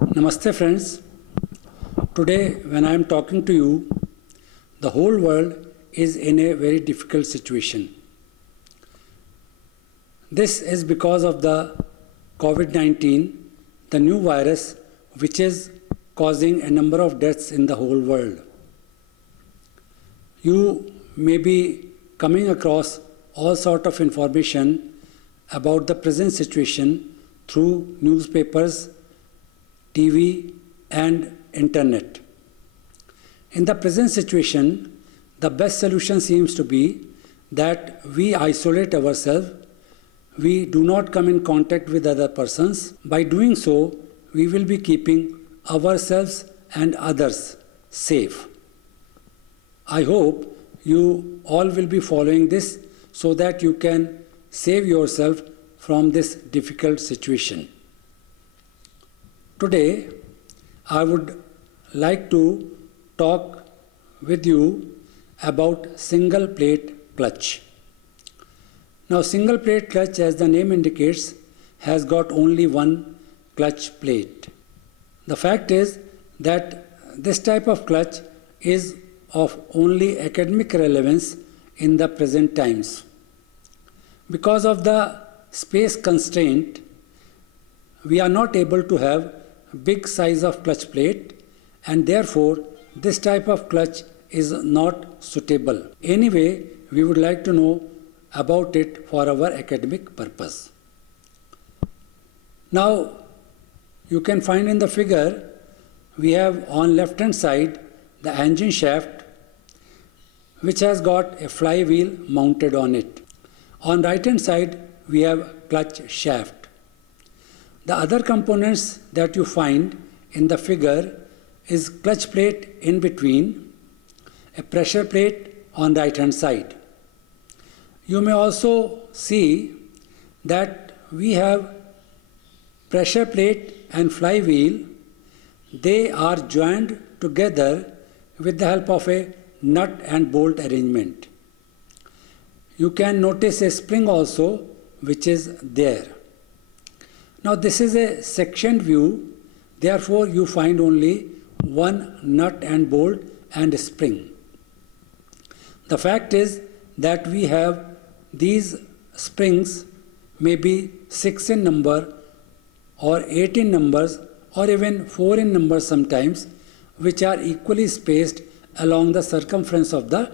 Namaste friends. Today when I am talking to you, the whole world is in a very difficult situation. This is because of the COVID-19, the new virus which is causing a number of deaths in the whole world. You may be coming across all sort of information about the present situation through newspapers, TV and internet. In the present situation, the best solution seems to be that we isolate ourselves, we do not come in contact with other persons. By doing so, we will be keeping ourselves and others safe. I hope you all will be following this so that you can save yourself from this difficult situation. Today, I would like to talk with you about single plate clutch. Now, single plate clutch, as the name indicates, has got only one clutch plate. The fact is that this type of clutch is of only academic relevance in the present times. Because of the space constraint, we are not able to have big size of clutch plate, and therefore this type of clutch is not suitable. Anyway, we would like to know about it for our academic purpose. Now, you can find in the figure, we have on left hand side the engine shaft which has got a flywheel mounted on it. On right hand side, we have clutch shaft. The other components that you find in the figure is clutch plate in between, a pressure plate on right hand side. You may also see that we have pressure plate and flywheel. They are joined together with the help of a nut and bolt arrangement. You can notice a spring also which is there. Now this is a sectioned view, therefore you find only one nut and bolt and spring. The fact is that we have these springs maybe 6 in number or 8 in numbers or even 4 in numbers sometimes, which are equally spaced along the circumference of the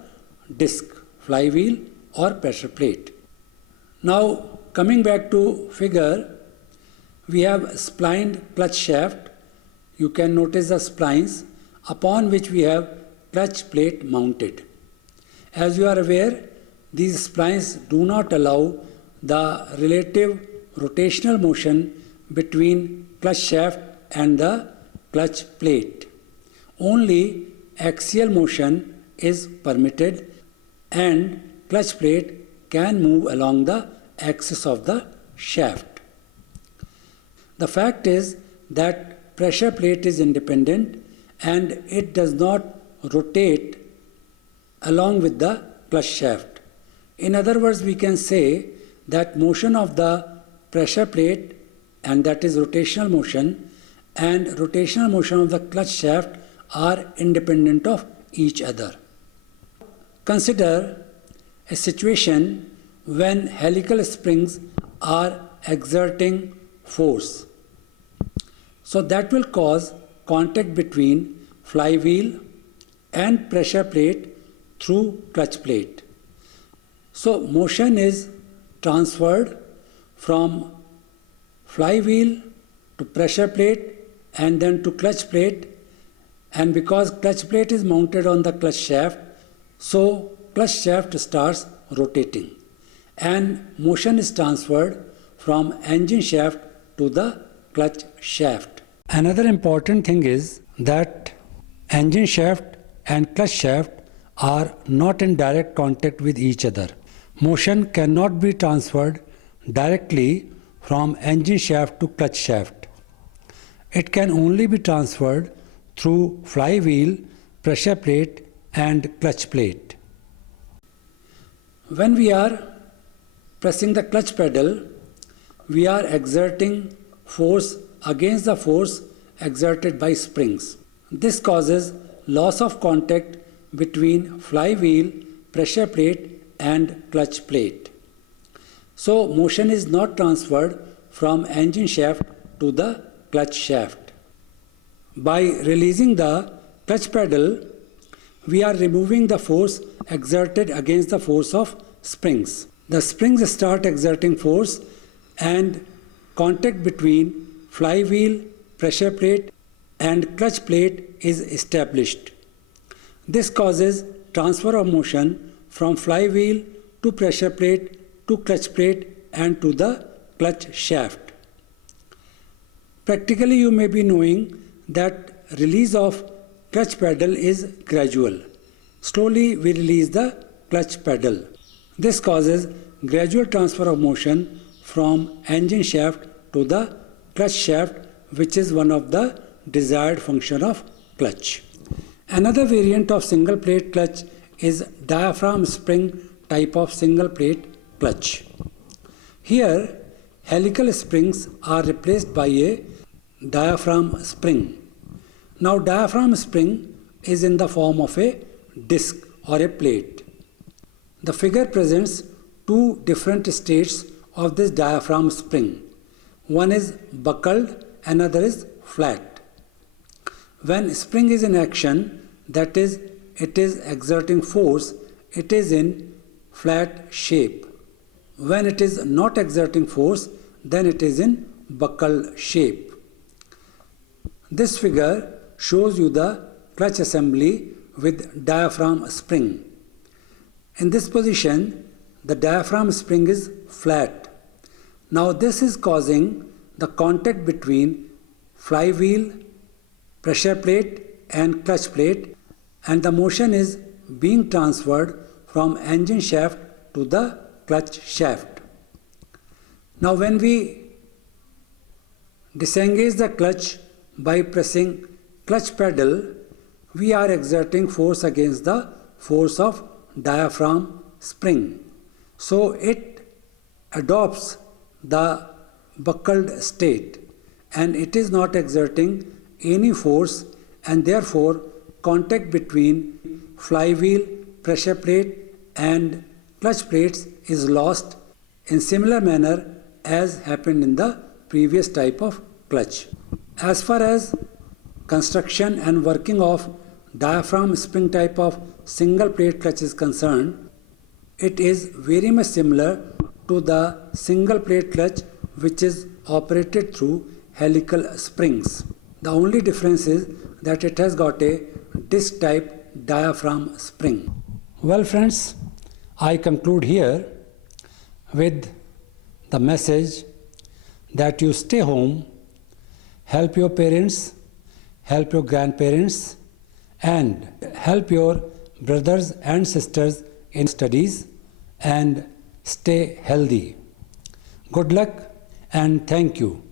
disc, flywheel or pressure plate. Now coming back to figure, we have splined clutch shaft. You can notice the splines upon which we have clutch plate mounted. As you are aware, these splines do not allow the relative rotational motion between clutch shaft and the clutch plate. Only axial motion is permitted and clutch plate can move along the axis of the shaft. The fact is that pressure plate is independent and it does not rotate along with the clutch shaft. In other words, we can say that motion of the pressure plate, and that is rotational motion, and rotational motion of the clutch shaft are independent of each other. Consider a situation when helical springs are exerting force. So that will cause contact between flywheel and pressure plate through clutch plate. So motion is transferred from flywheel to pressure plate and then to clutch plate, and because clutch plate is mounted on the clutch shaft, so clutch shaft starts rotating and motion is transferred from engine shaft to the clutch shaft. Another important thing is that engine shaft and clutch shaft are not in direct contact with each other. Motion cannot be transferred directly from engine shaft to clutch shaft. It can only be transferred through flywheel, pressure plate and clutch plate. When we are pressing the clutch pedal, we are exerting force against the force exerted by springs. This causes loss of contact between flywheel, pressure plate and clutch plate. So motion is not transferred from engine shaft to the clutch shaft. By releasing the clutch pedal, we are removing the force exerted against the force of springs. The springs start exerting force and contact between flywheel, pressure plate and clutch plate is established. This causes transfer of motion from flywheel to pressure plate to clutch plate and to the clutch shaft. Practically, you may be knowing that release of clutch pedal is gradual. Slowly we release the clutch pedal. This causes gradual transfer of motion from engine shaft to the clutch shaft, which is one of the desired function of clutch. Another variant of single plate clutch is diaphragm spring type of single plate clutch. Here, helical springs are replaced by a diaphragm spring. Now, diaphragm spring is in the form of a disc or a plate. The figure presents two different states of this diaphragm spring. One is buckled, another is flat. When spring is in action, that is, it is exerting force, it is in flat shape. When it is not exerting force, then it is in buckled shape. This figure shows you the clutch assembly with diaphragm spring. In this position, the diaphragm spring is flat. Now this is causing the contact between flywheel, pressure plate and clutch plate, and the motion is being transferred from engine shaft to the clutch shaft. Now when we disengage the clutch by pressing clutch pedal, we are exerting force against the force of diaphragm spring. So it adopts the buckled state and it is not exerting any force, and therefore contact between flywheel, pressure plate and clutch plates is lost in similar manner as happened in the previous type of clutch. As far as construction and working of diaphragm spring type of single plate clutch is concerned, it is very much similar to the single plate clutch which is operated through helical springs. The only difference is that it has got a disc type diaphragm spring. Well friends, I conclude here with the message that you stay home, help your parents, help your grandparents and help your brothers and sisters in studies and stay healthy. Good luck and thank you.